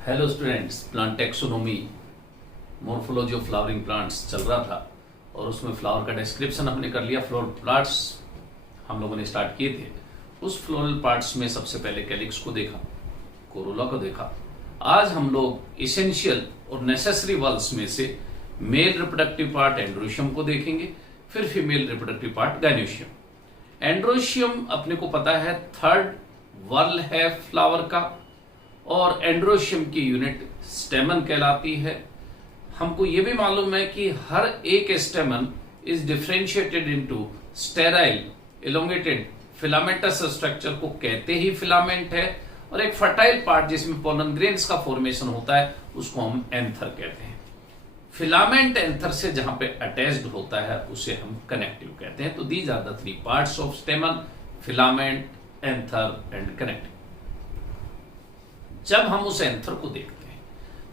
Hello students, plant taxonomy morphology of flowering plants चल रहा था और उसमें फ्लावर का डिस्क्रिप्शन हमने कर लिया। फ्लोरल पार्ट्स हम लोगों ने स्टार्ट किए थे। उस फ्लोरल पार्ट्स में सबसे पहले कैलिक्स को देखा, कोरोला को देखा। आज हम लोग इसेंशियल और नेसेसरी वल्स में से मेल रिप्रोडक्टिव पार्ट एंड्रोशियम को देखेंगे, फिर female reproductive part gynoecium. Androecium अपने को पता है थर्ड वर्ल है फ्लावर का, और एंड्रोशियम की यूनिट स्टेमन कहलाती है। हमको यह भी मालूम है कि हर एक स्टेमन is differentiated into sterile elongated filamentous structure को कहते ही फिलामेंट है, और एक फर्टाइल पार्ट जिसमें पोलन ग्रेन्स का फॉर्मेशन होता है उसको हम एंथर कहते हैं। फिलामेंट एंथर से जहां पे अटैच्ड होता है उसे हम कनेक्टिव कहते हैं। तो these are the three parts of stamen, filament, anther and connective. जब हम उस एंथर को देखते हैं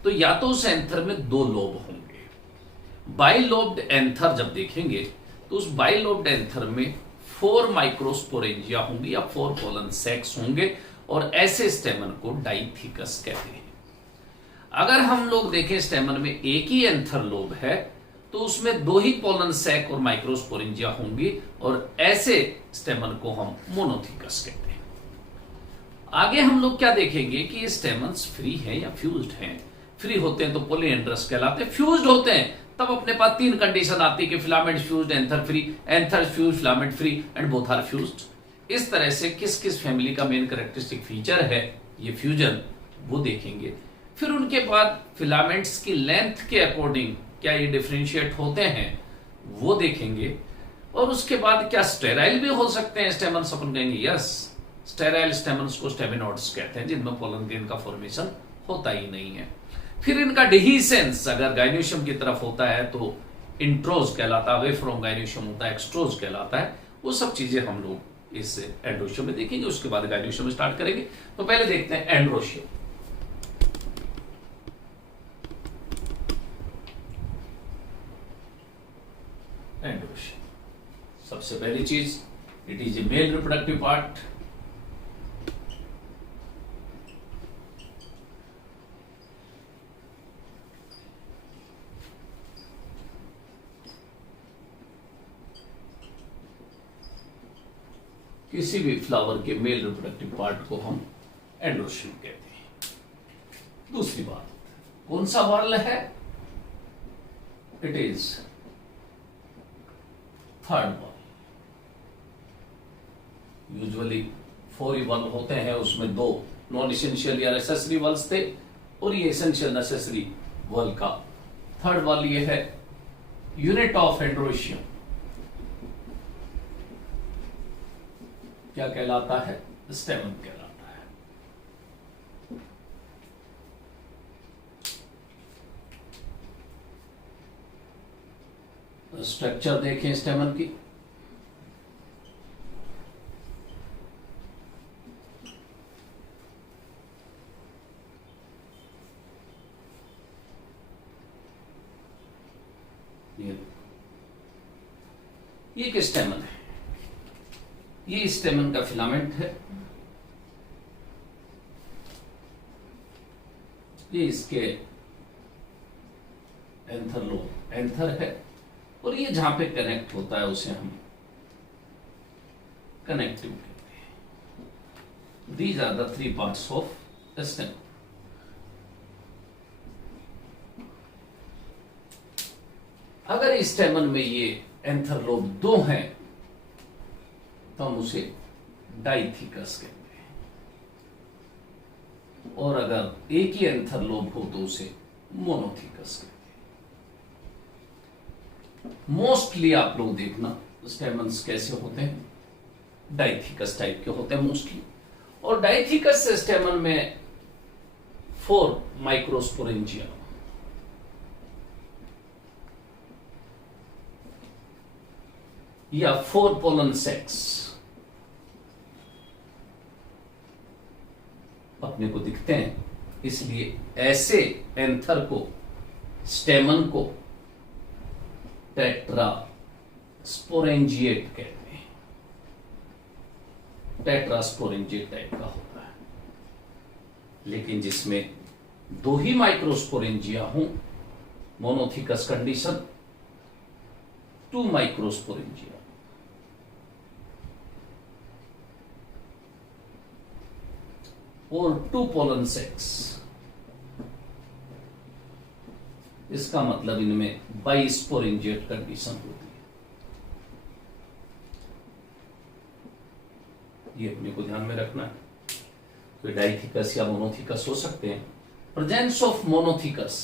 तो या तो उस एंथर में दो लोब होंगे। बाइलोब्ड एंथर जब देखेंगे तो उस बाइलोब्ड एंथर में 4 माइक्रोस्पोरेंजिया होंगी या 4 पोलन सैक्स होंगे, और ऐसे स्टेमन को डाइथिकस कहते हैं। अगर हम लोग देखें स्टेमन में एक ही एंथर लोब है तो उसमें 2 ही पोलन सैक और माइक्रोस्पोरेंजिया होंगी, और ऐसे स्टेमन को हम मोनोथिकस कहते हैं। आगे हम लोग क्या देखेंगे कि ये स्टेमन्स फ्री हैं या फ्यूज्ड हैं। फ्री होते हैं तो पॉलीएंड्रस कहलाते हैं, फ्यूज्ड होते हैं तब अपने पास 3 कंडीशन आती है कि filament fused, anther free, anther fused, filament free and both are fused. इस तरह से किस किस फैमिली का मेन कैरेक्टरिस्टिक फीचर है ये फ्यूजन, वो देखेंगे। फिर उनके बाद फिलामेंट्स की लेंथ के अकॉर्डिंग क्या ये डिफरेंशिएट होते हैं वो देखेंगे, और उसके बाद क्या स्टेराइल भी हो सकते हैं स्टेमन्स। अपन कहेंगे यस, स्टेराइल स्टेमन्स को स्टेमिनोड्स कहते हैं जिनमें पोलन ग्रेन का फॉर्मेशन होता ही नहीं है। फिर इनका डिहीसेंस अगर गायनोशियम की तरफ होता है तो इंट्रोज कहलाता है, अवे फ्रॉम गायनोशियम होता है एक्सट्रोज कहलाता है। वो सब चीजें हम लोग इस एंड्रोशियम में देखेंगे, उसके बाद गायनोशियम स्टार्ट करेंगे। तो पहले देखते हैं एंड्रोशियम। एंड्रोशियम सबसे पहली चीज, it is a male reproductive part. किसी भी फ्लावर के मेल रिप्रोडक्टिव पार्ट को हम एंड्रोशियम कहते हैं। दूसरी बात, कौन सा वर्ल है? It is third whorl. Usually 4 ही वर्ल होते हैं, उसमें 2 नॉन इसेंशियल या नेसेसरी वर्ल्स थे, और ये एसेंशियल नेसेसरी वर्ल का थर्ड वर्ल ये है। यूनिट ऑफ एंड्रोशियम क्या कहलाता है? स्टेमन कहलाता है। स्ट्रक्चर देखें स्टेमन की। ये एक स्टेमन है, ये स्टेमन का फिलामेंट है, ये इसके एंथर लोब एंथर है, और ये जहां पे कनेक्ट होता है उसे हम कनेक्टिव कहते हैं। These are the 3 parts of stamen. अगर इस स्टेमन में ये एंथर लोब 2 हैं तो हम उसे डाइथिकस कहते हैं, और अगर एक ही एंथर लोब हो तो उसे मोनोथिकस कहते हैं। मोस्टली आप लोग देखना स्टेमन्स कैसे होते हैं, डाइथिकस टाइप के होते हैं मोस्टली, और डाइथिकस स्टेमन में 4 माइक्रोस्पोरेंजिया या 4 पोलन सैक्स अपने को दिखते हैं। इसलिए ऐसे एंथर को, स्टेमन को टेट्रा स्पोरेंजिएट कहते हैं। टेट्रास्पोरेंजिएट टाइप का होता है, लेकिन जिसमें दो ही माइक्रोस्पोरेंजिया हो, मोनोथिकस कंडीशन, 2 माइक्रोस्पोरेंजिया, और 2 पोलन सेक्स, इसका मतलब इनमें बाइस्पोरेंजिएट कंडीशन होती है। ये अपने को ध्यान में रखना है। तो डाइथिकस या मोनोथिकस हो सकते हैं। प्रेजेंस ऑफ मोनोथिकस,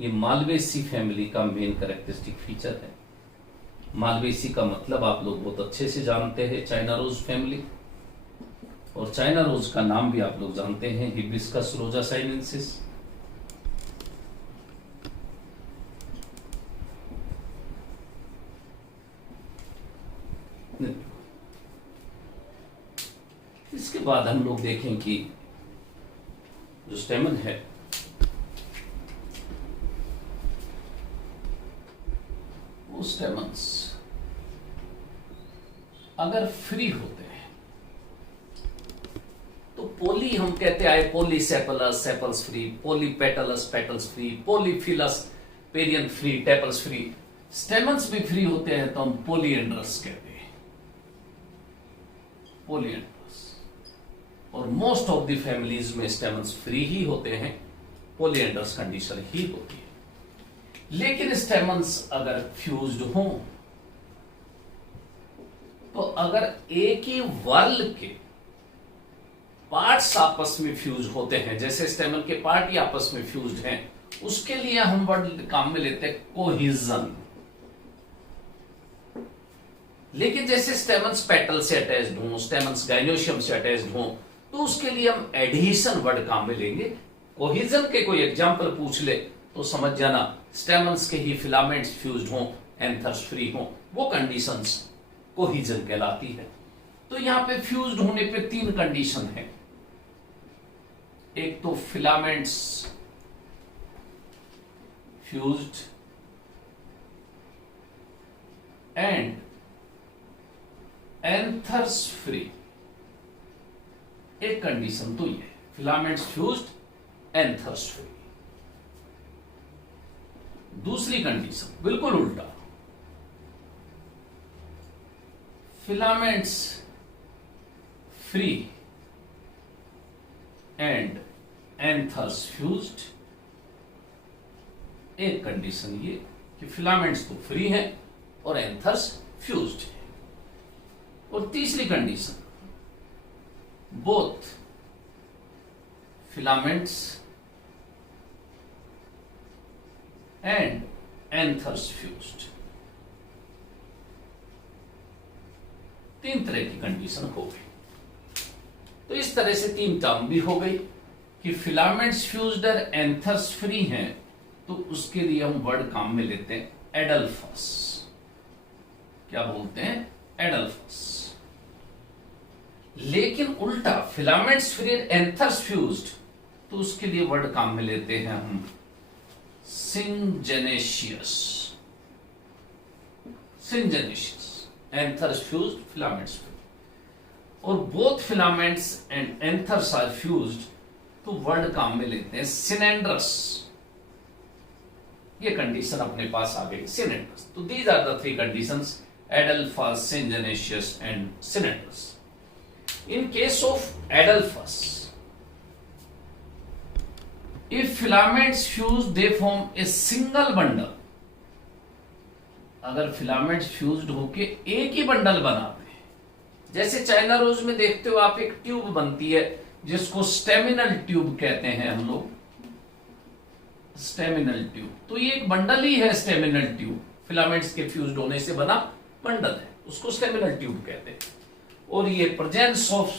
ये मालवेसी फैमिली का मेन कैरेक्टरिस्टिक फीचर है। मालवेसी का मतलब आप लोग बहुत अच्छे से जानते हैं, चाइना रोज फैमिली, और चाइना रोज का नाम भी आप लोग जानते हैं, हिबिस्कस रोजा साइनेंसिस। इसके बाद हम लोग देखें कि जो स्टेमन है वो स्टेमन्स अगर फ्री होते हैं तो पोली हम कहते आए, polysepalous sepals free, polypetalous petals free, polyphyllous perianth free, tepals free. Stamens भी फ्री होते हैं तो हम पोलिएंड्रस कहते हैं, पोलिएंड्रस। और मोस्ट ऑफ द फैमिलीज में स्टेमन्स फ्री ही होते हैं, पोलिएंड्रस कंडीशन ही होती है। लेकिन स्टेमन्स अगर फ्यूज्ड हों तो अगर एक ही वर्ल के पार्ट्स आपस में फ्यूज होते हैं, जैसे स्टेमन के पार्ट ही आपस में फ्यूज्ड हैं, उसके लिए हम वर्ड काम में लेते हैं कोहिजन। लेकिन जैसे स्टेमन्स पेटल से अटैच्ड हों, स्टेमन्स गाइनोशियम से अटैच्ड हों, तो उसके लिए हम एडहेशन वर्ड काम में लेंगे। कोहिजन के कोई एग्जांपल पूछ ले तो समझ जाना स्टेमन्स के ही फिलामेंट्स फ्यूज्ड हों, एंथर्स फ्री हों, वो कंडीशंस कोहिजन कहलाती है। तो यहां पे फ्यूज्ड होने पे 3 कंडीशन है। एक तो filaments fused and anthers free, एक कंडीशन तो ये, फिलामेंट्स फ्यूज्ड एंथर्स फ्री। दूसरी कंडीशन बिल्कुल उल्टा, filaments free and anthers fused. एक कंडीशन ये कि फिलामेंट्स तो फ्री हैं और एंथर्स फ्यूज्ड हैं। और तीसरी condition, both filaments and anthers fused. 3 तरह की कंडीशन हो गई। तो इस तरह से 3 टर्म भी हो गई कि फिलामेंट्स फ्यूज्ड और एंथर्स फ्री हैं, तो उसके लिए हम वर्ड काम में लेते हैं एडल्फस। क्या बोलते हैं? एडल्फस। लेकिन उल्टा फिलामेंट्स फ्री एंथर्स फ्यूज्ड, तो उसके लिए वर्ड काम में लेते हैं हम syngenesious. Syngenesious, anthers fused, filaments free. और both filaments and anthers are fused, तो वर्ड काम में लेते हैं सिनेंड्रस। ये कंडीशन अपने पास आ गई, सिनेंड्रस। तो these are the 3 conditions, adelphous, syngenesious and synandrous. In case of Adelphus, if filaments fuse, they form a single bundle. अगर फिलामेंट्स फ्यूज्ड होके एक ही बंडल बनाते हैं, जैसे चाइना रोज में देखते हो आप, एक ट्यूब बनती है जिसको स्टेमिनल ट्यूब कहते हैं हम लोग, स्टेमिनल ट्यूब। तो ये एक बंडल ही है, स्टेमिनल ट्यूब, फिलामेंट्स के फ्यूज्ड होने से बना बंडल है, उसको स्टेमिनल ट्यूब कहते हैं। और ये प्रेजेंस ऑफ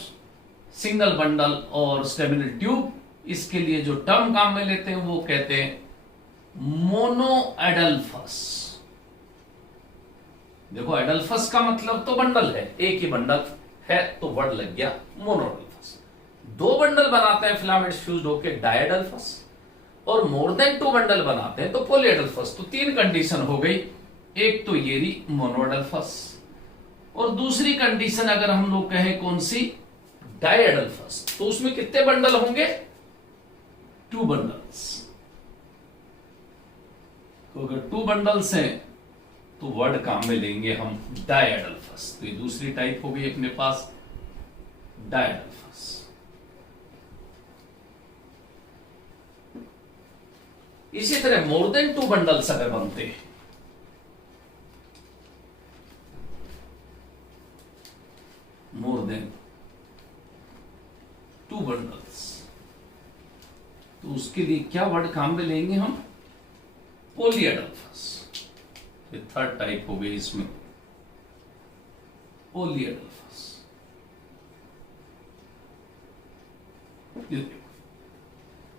सिंगल बंडल और स्टेमिनल ट्यूब, इसके लिए जो टर्म काम में लेते हैं वो कहते हैं मोनो एडल्फस। देखो एडल्फस का मतलब तो बंडल है, एक ही बंडल है, तो वर्ड लग गया मोनो एडल्फस। 2 बंडल बनाते हैं फिलामेंट्स फ्यूज्ड होके, डायएडल्फस। और मोर देन 2 बंडल बनाते हैं तो पॉलीएडल्फस। तो 3 कंडीशन हो गई, एक तो ये रही मोनोएडल्फस, और दूसरी कंडीशन अगर हम लोग कहें कौन सी, डायएडल्फस, तो उसमें कितने बंडल होंगे? Two bundles. तो अगर टू बंडल्स हैं तो वर्ड काम में लेंगे हम डायडल्फस। तो ये दूसरी टाइप हो गई अपने पास डायडल्फस। इसी तरह मोर देन टू बंडल्स अगर बनते हैं, मोर देन टू बंडल्स, तो उसके लिए क्या वर्ड काम में लेंगे हम? पॉलीएडल्फस। फिर थर्ड टाइप हो गई इसमें पॉलीएडल्फस।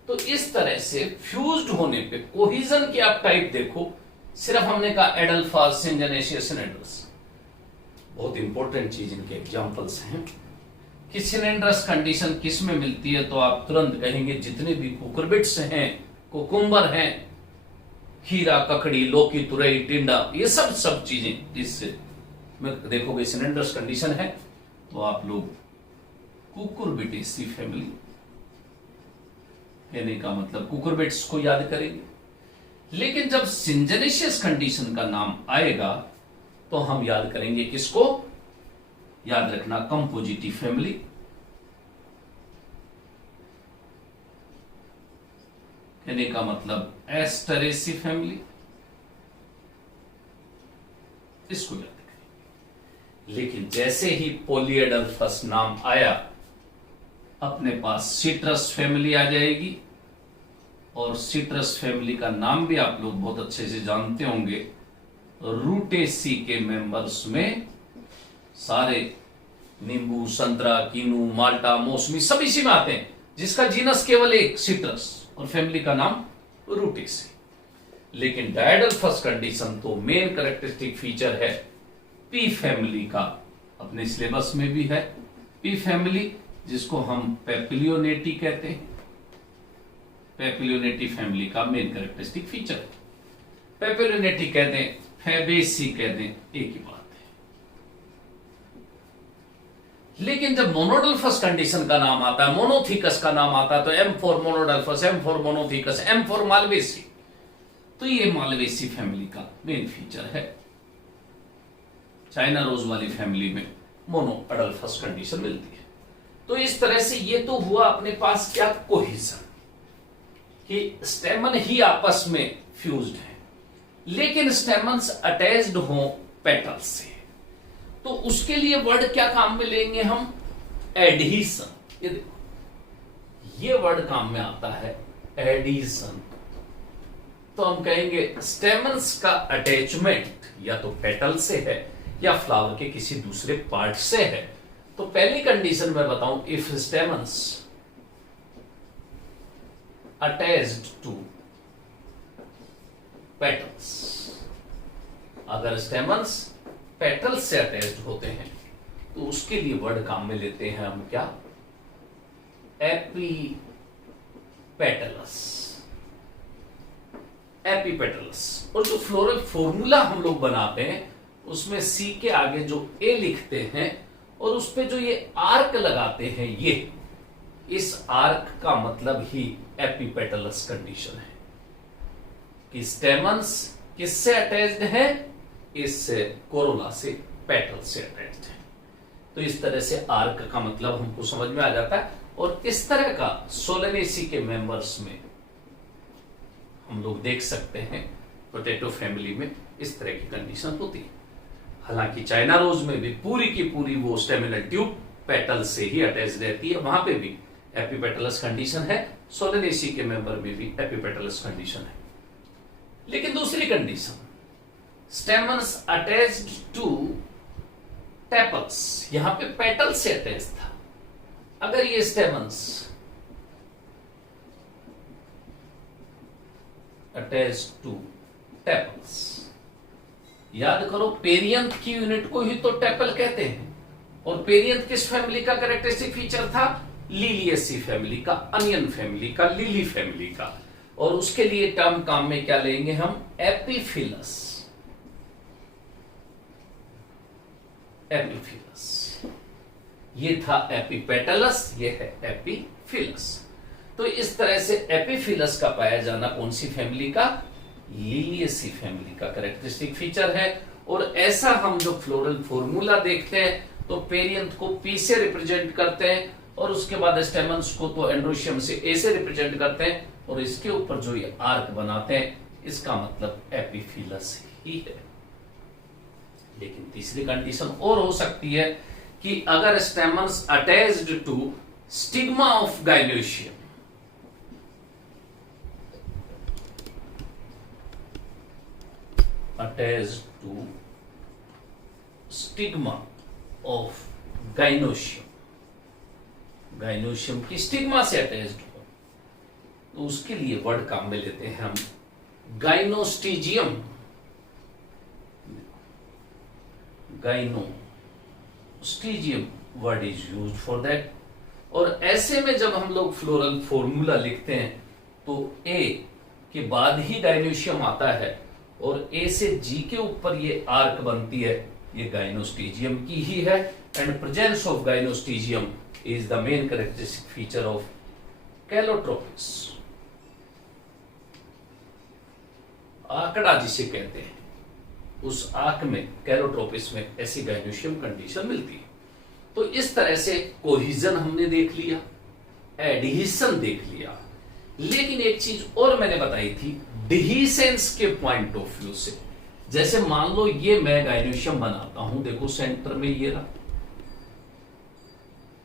तो इस तरह से फ्यूज्ड होने पे कोहिजन की आप टाइप देखो, सिर्फ हमने कहा एडल्फास, सिंजनेशियस, सिनेंड्रस। बहुत इंपॉर्टेंट चीज इनके एग्जांपल्स हैं कि सिनेंड्रस कंडीशन किस में मिलती है, तो आप तुरंत कहेंगे जितने भी कुकुरबिट्स हैं, कुकुम्बर हैं, खीरा, ककड़ी, लौकी, तुरई, टिंडा, ये सब चीजें जिससे में देखोगे सिनेंड्रस कंडीशन है, तो आप लोग कुकुरबिटेसी फैमिली कहने का मतलब कुकुरबिट्स को याद करेंगे। लेकिन जब सिंजनेशियस कंडीशन का नाम आएगा तो हम याद करेंगे किसको? याद रखना कंपोजिटिव फैमिली। कहने का मतलब एस्टरेसी फैमिली, इसको याद करेंगे। लेकिन जैसे ही पॉलीएडल्फस नाम आया, अपने पास सिट्रस फैमिली आ जाएगी। और सिट्रस फैमिली का नाम भी आप लोग बहुत अच्छे से जानते होंगे, रूटेसी के मेंबर्स में सारे नींबू, संतरा, कीनू, माल्टा, मौसमी सब इसी में आते हैं, जिसका जीनस केवल एक सिट्रस और फैमिली का नाम रूटेसी। लेकिन डायडल्फस कंडीशन तो मेन कैरेक्टरिस्टिक फीचर है पी फैमिली का, अपने सिलेबस में भी है पी फैमिली, जिसको हम पेपिलियोनेटी कहते हैं। पेपिलियोनेटी फैमिली का मेन कैरेक्टरिस्टिक फीचर है। पेपिलियोनेटी कह दें, फैबेसी कह दें, एक ही बात है। लेकिन जब मोनोडल्फस कंडीशन का नाम आता है, मोनोथीकस का नाम आता है, तो M for monadelphous, M for monothecous, M for Malvaceae, तो ये मालवेसी फैमिली का मेन फीचर है। चाइना रोज वाली फैमिली में मोनोअडल्फस कंडीशन मिलती है। तो इस तरह से ये तो हुआ अपने पास क्या? कोहिजन, कि स्टेमन ही आपस में फ्यूज्ड है, लेकिन स्टेमन्स अटैच्ड हो पेटल्स से, तो उसके लिए वर्ड क्या काम में लेंगे हम? एडहीसन। ये देखो, ये वर्ड काम में आता है एडहीसन। तो हम कहेंगे स्टेमन्स का अटैचमेंट या तो पेटल से है या फ्लावर के किसी दूसरे पार्ट से है। तो पहली कंडीशन मैं बताऊं, if stamens attached to petals, अगर स्टेमन्स पेटल्स से अटैच्ड होते हैं तो उसके लिए वर्ड काम में लेते हैं हम क्या? एपीपेटलस। एपीपेटलस। और जो फ्लोरल फॉर्मूला हम लोग बनाते हैं उसमें सी के आगे जो ए लिखते हैं और उस पे जो ये आर्क लगाते हैं, ये इस आर्क का मतलब ही एपीपेटलस कंडीशन है कि स्टेमन्स किससे अटैच्ड है? इस कोरोला से, पेटल से अटैच्ड है। तो इस तरह से आर्क का मतलब हमको समझ में आ जाता है। और इस तरह का सोलेनेसी के मेंबर्स में हम लोग देख सकते हैं, पोटैटो फैमिली में इस तरह की कंडीशन होती है। हालांकि चाइना रोज में भी पूरी की पूरी वो स्टेमिनल ट्यूब पेटल से ही अटैच रहती है, वहां पे भी एपीपेटलस कंडीशन है। सोलेनेसी के मेंबर में भी एपीपेटलस कंडीशन है। लेकिन दूसरी condition, stamens attached to tepals, यहां पे पेटल से अटैच था। अगर ये स्टेमन्स अटैच्ड टू टेपल्स, याद करो पेरियंथ की यूनिट को ही तो टेपल कहते हैं। और पेरियंथ किस फैमिली का कैरेक्टरिस्टिक फीचर था? लिलिएसी फैमिली का, अनियन फैमिली का, लिली फैमिली का। और उसके लिए टर्म काम में क्या लेंगे हम? एपीफिलस। एपीफिलस, ये था एपीपेटलस, ये है एपीफिलस। तो इस तरह से एपिफिलस का पाया जाना कौन सी फैमिली का, लिलिएसी फैमिली का कैरेक्टरिस्टिक फीचर है। और ऐसा हम जो फ्लोरल फॉर्मूला देखते हैं तो पेरियंथ को पी से रिप्रेजेंट करते हैं और उसके बाद स्टेमन्स को तो एंड्रोशियम से ए से रिप्रेजेंट करते हैं और इसके ऊपर जो ये आर्क बनाते हैं इसका मतलब एपिफिलस ही है। लेकिन तीसरी कंडीशन और हो सकती है कि अगर stamens attached to stigma of gynoecium, attached to stigma of gynoecium, gynoecium की स्टिग्मा से अटैच्ड हो तो उसके लिए वर्ड काम में लेते हैं हम gynostegium, gynostegium word is used for that. और ऐसे में जब हम लोग फ्लोरल फॉर्मूला लिखते हैं तो ए के बाद ही गाइनोशियम आता है और ए से जी के ऊपर ये आर्क बनती है, ये गाइनोस्टिजियम की ही है। And presence of gynostegium is the main characteristic feature of Calotropis, आंकड़ा जिसे कहते हैं, उस आंक में कैलोट्रोपिस में ऐसी गाइनोशियम कंडीशन मिलती है। तो इस तरह से कोहिजन हमने देख लिया, एडहिशन देख लिया, लेकिन एक चीज और मैंने बताई थी डिहीसेंस के पॉइंट ऑफ व्यू से। जैसे मान लो ये मैं गाइनोशियम बनाता हूं, देखो सेंटर में ये रहा,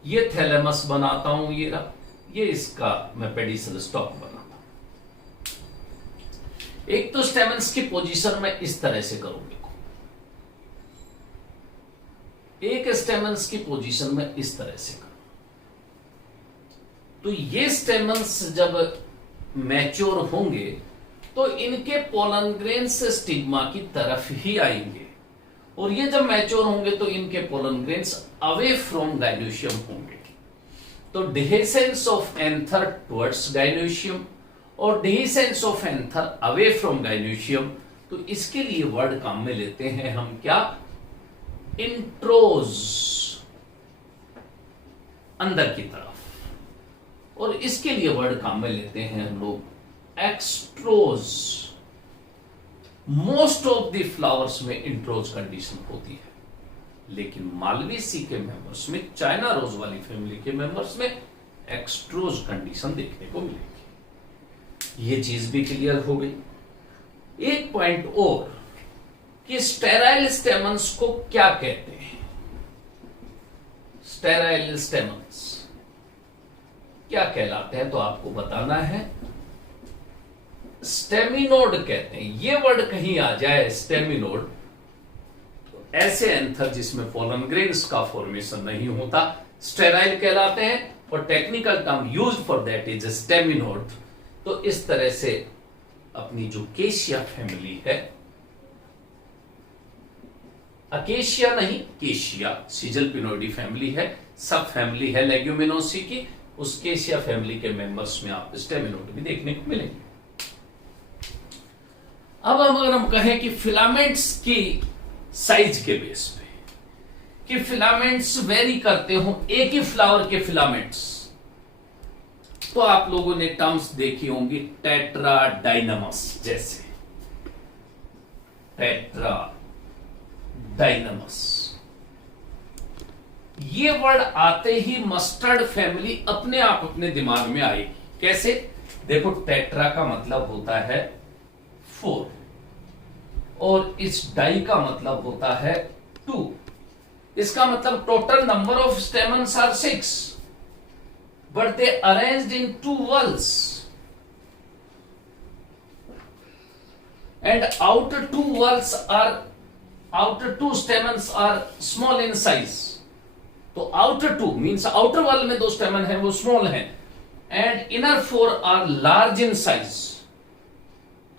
ये थैलेमस बनाता हूं, ये रहा, ये इसका मैं पेडिसल स्टॉक बनाता हूं। एक तो स्टेमन्स की पोजीशन मैं इस तरह से करूं, देखो एक स्टेमन्स की पोजीशन में इस तरह से करूं तो ये स्टेमन्स जब मैच्योर होंगे तो इनके पोलन ग्रेन्स स्टिग्मा की तरफ ही आएंगे और ये जब मैच्योर होंगे तो इनके pollen grains away from gynoecium होंगे। तो dehiscence of anther towards gynoecium और dehiscence of anther away from gynoecium, तो इसके लिए वर्ड काम में लेते हैं हम क्या, इंट्रोज, अंदर की तरफ, और इसके लिए वर्ड काम में लेते हैं हम लोग एक्सट्रोज। मोस्ट ऑफ द फ्लावर्स में इंट्रोज कंडीशन होती है, लेकिन मालवेसी के मेंबर्स में, चाइना रोज वाली फैमिली के मेंबर्स में एक्सट्रोज कंडीशन देखने को मिलेगी। ये चीज भी क्लियर हो गई। एक पॉइंट और कि स्टेराइल स्टेमन्स को क्या कहते हैं, स्टेराइल स्टेमन्स क्या कहलाते हैं, तो आपको बताना है स्टेमिनोड कहते हैं। ये वर्ड कहीं आ जाए स्टेमिनोड, तो ऐसे एंथर जिसमें पोलन ग्रेन्स का फॉर्मेशन नहीं होता स्टेराइल कहलाते हैं, और technical term used for that is staminode. तो इस तरह से अपनी जो केशिया फैमिली है, अकेशिया नहीं केशिया, सीजल पिनोइडी फैमिली है, सब फैमिली है लेग्यूमिनोसी की, उस केशिया फैमिली के मेंबर्स में आप स्टेमिनोड भी देखने को मिलेंगे। अब अगर हम कहें कि फिलामेंट्स की साइज के बेस पे कि फिलामेंट्स वेरी करते हो, एक ही फ्लावर के फिलामेंट्स, तो आप लोगों ने टर्म्स देखी होंगी टेट्राडाइनमस, जैसे टेट्राडाइनमस, ये वर्ड आते ही मस्टर्ड फैमिली अपने आप अपने दिमाग में आएगी। कैसे, देखो टेट्रा का मतलब होता है 4 और इस डाई का मतलब होता है 2। इसका मतलब total number of stamens are 6 but they arranged in 2 whorls and outer 2 whorls are, outer 2 stamens are small in size। तो outer 2 means outer wall में 2 स्टेमन है वो स्मॉल है, and inner 4 are large in size.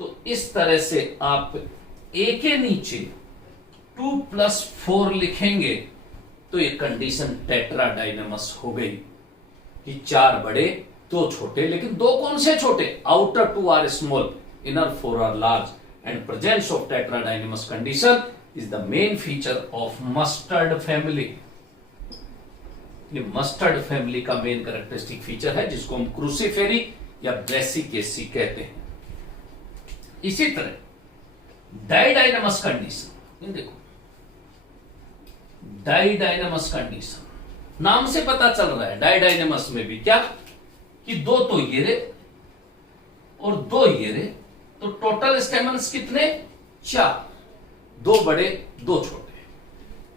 तो इस तरह से आप ए के नीचे 2 + 4 लिखेंगे तो ये कंडीशन टेट्राडाइनमस हो गई कि 4 बड़े 2 छोटे, लेकिन 2 कौन से छोटे, outer 2 are small, inner 4 are large, and presence of tetradynamous condition is the main feature of mustard family. ये मस्टर्ड फैमिली का मेन कैरेक्टरिस्टिक फीचर है, जिसको हम क्रूसीफेरी या ब्रेसिकेसी कहते हैं। इसी तरह डाइडाइनमस कंडीशन, देखो डाइडाइनमस कंडीशन नाम से पता चल रहा है, डाइडाइनमस में भी क्या कि दो तो येरे और दो येरे, तो टोटल स्टेमन्स कितने, 4, 2 बड़े 2 छोटे।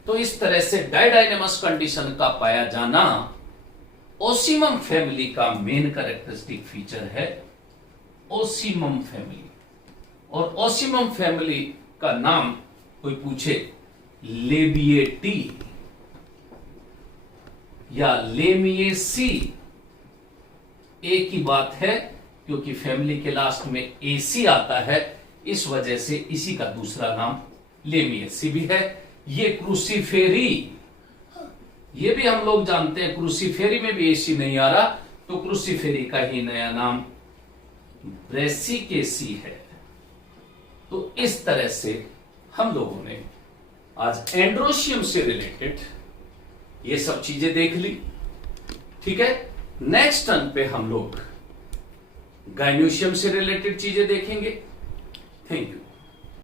तो इस तरह से डाइडाइनमस कंडीशन का पाया जाना ओसीमम फैमिली का मेन कैरेक्टरिस्टिक फीचर है, ओसीमम फैमिली। और ओसीमम फैमिली का नाम कोई पूछे लेबिएटी या लेमिएसी, एक ही बात है, क्योंकि फैमिली के लास्ट में एसी आता है, इस वजह से इसी का दूसरा नाम लेमिएसी भी है। ये क्रूसीफेरी, ये भी हम लोग जानते हैं, क्रूसीफेरी में भी एसी नहीं आ रहा, तो क्रूसीफेरी का ही नया नाम ब्रेसिकेसी है। तो इस तरह से हम लोगों ने आज एंड्रोशियम से रिलेटेड ये सब चीजें देख ली, ठीक है। नेक्स्ट टर्न पे हम लोग गायनोशियम से रिलेटेड चीजें देखेंगे। Thank you.